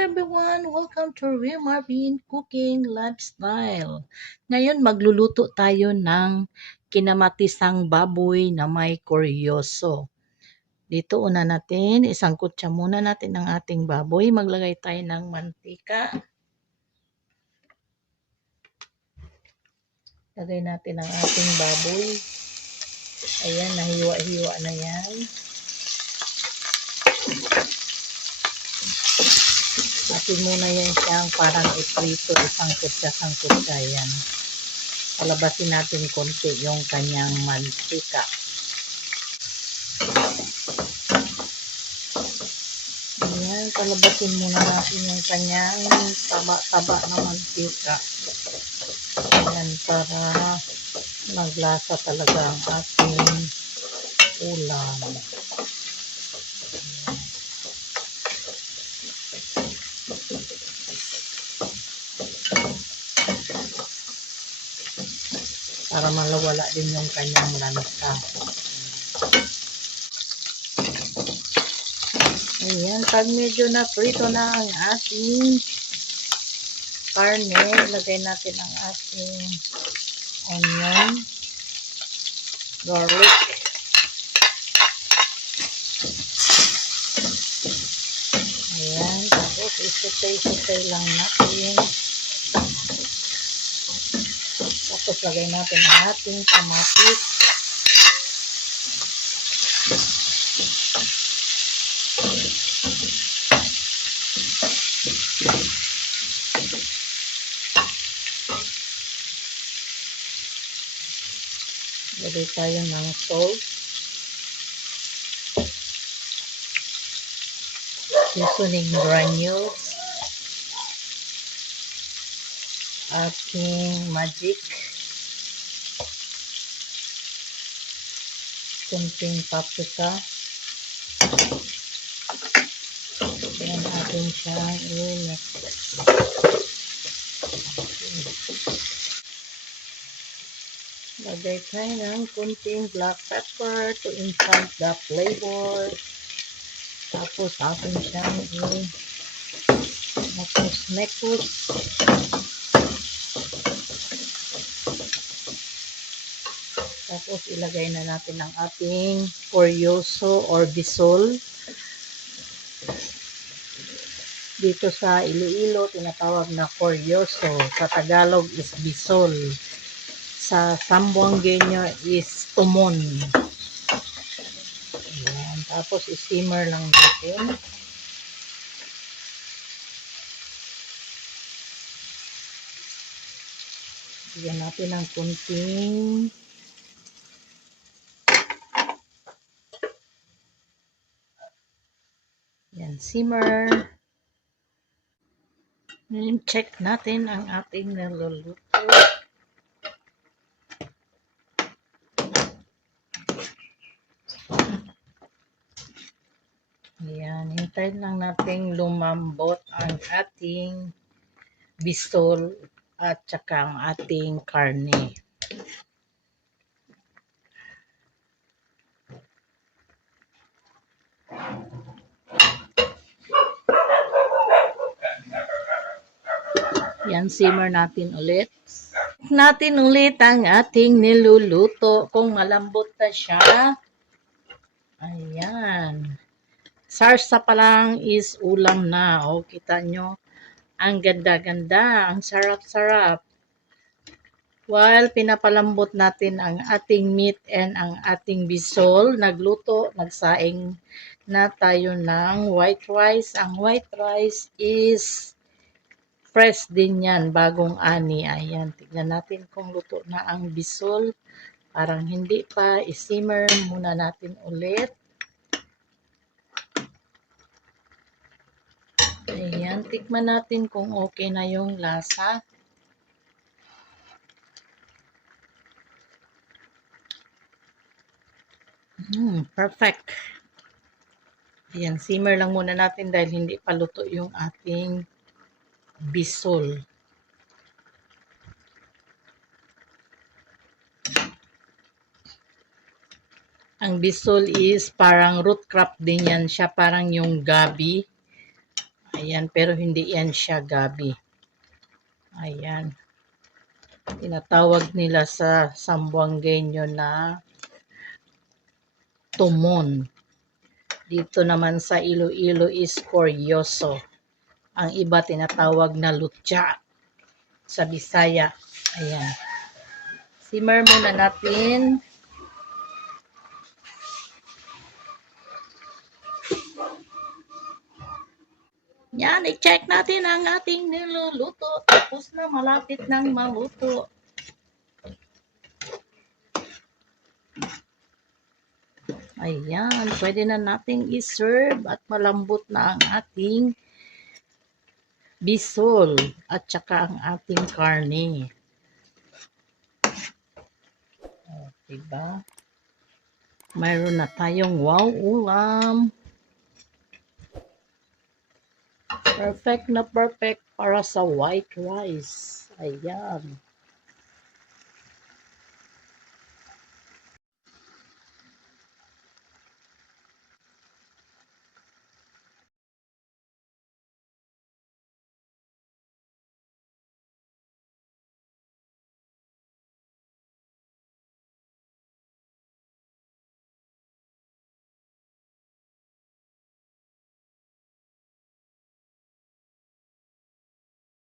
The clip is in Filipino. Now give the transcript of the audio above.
everyone! Welcome to Real Marvin Cooking Lifestyle. Ngayon magluluto tayo ng kinamatisang baboy na may koryoso. Dito una natin, isang kutsa muna natin ang ating baboy. Maglagay tayo ng mantika. Lagay natin ang ating baboy. Ayan, nahiwa-hiwa na yan. Atin muna yan siyang parang iprito, isang kutsa yan. Palabasin natin konti yung kanyang mantika. Ayan, palabasin muna natin yung kanyang taba-taba na mantika. Ayan, para maglasa talaga ang ating ulam. Para malawala din yung kanyang lansa. Ayan, pag medyo na prito na ang ating karne, lagay natin ang ating onion, garlic, ayan, tapos isutay-sutay lang natin. Tapos lagay natin ang ating kamatis. Lagay tayo ng salt. Seasoning granules. Ating magic. Kunting paprika. Yan atin siyang i-mix. Lagay tayo ng kunting black pepper to enhance the flavor. Tapos atin siyang i-mekos-mekos. Tapos ilagay na natin ang ating koryoso or bisol. Dito sa Iloilo, tinatawag na koryoso. Sa Tagalog is bisol. Sa Sambuangueño is tumon. Ayan. Tapos i-simmer lang natin. Bigyan natin ng kunting yan, simmer. Check natin ang ating niluluto. Ayan, hintayin lang natin lumambot ang ating bisol at saka ang ating karne. Yan, simmer natin ulit. Natin ulit ang ating niluluto kung malambot na siya. Ayan. Sarsa pa lang is ulam na. O, kita nyo. Ang ganda-ganda. Ang sarap-sarap. While pinapalambot natin ang ating meat and ang ating bisol, nagluto, nagsaing na tayo ng white rice. Ang white rice is fresh din yan, bagong ani. Ayan, tignan natin kung luto na ang bisol. Parang hindi pa, i-simmer muna natin ulit. Ayan, tikman natin kung okay na yung lasa. Perfect. Ayan, simmer lang muna natin dahil hindi pa luto yung ating bisol. Ang bisol is parang root crop din yan siya, parang yung gabi. Ayan, pero hindi yan siya gabi. Ayan. Tinatawag nila sa Sambuangueño na tumon. Dito naman sa Iloilo is koryoso. Ang iba tinatawag na lutya sa Bisaya. Ayan. Simmer muna natin. Yan, i-check natin ang ating niluluto. Tapos na, malapit nang maluto. Ayan, pwede na nating i-serve at malambot na ang ating bisol at saka ang ating karne. O, diba? Mayroon na tayong wow ulam. Perfect na perfect para sa white rice. Ayan.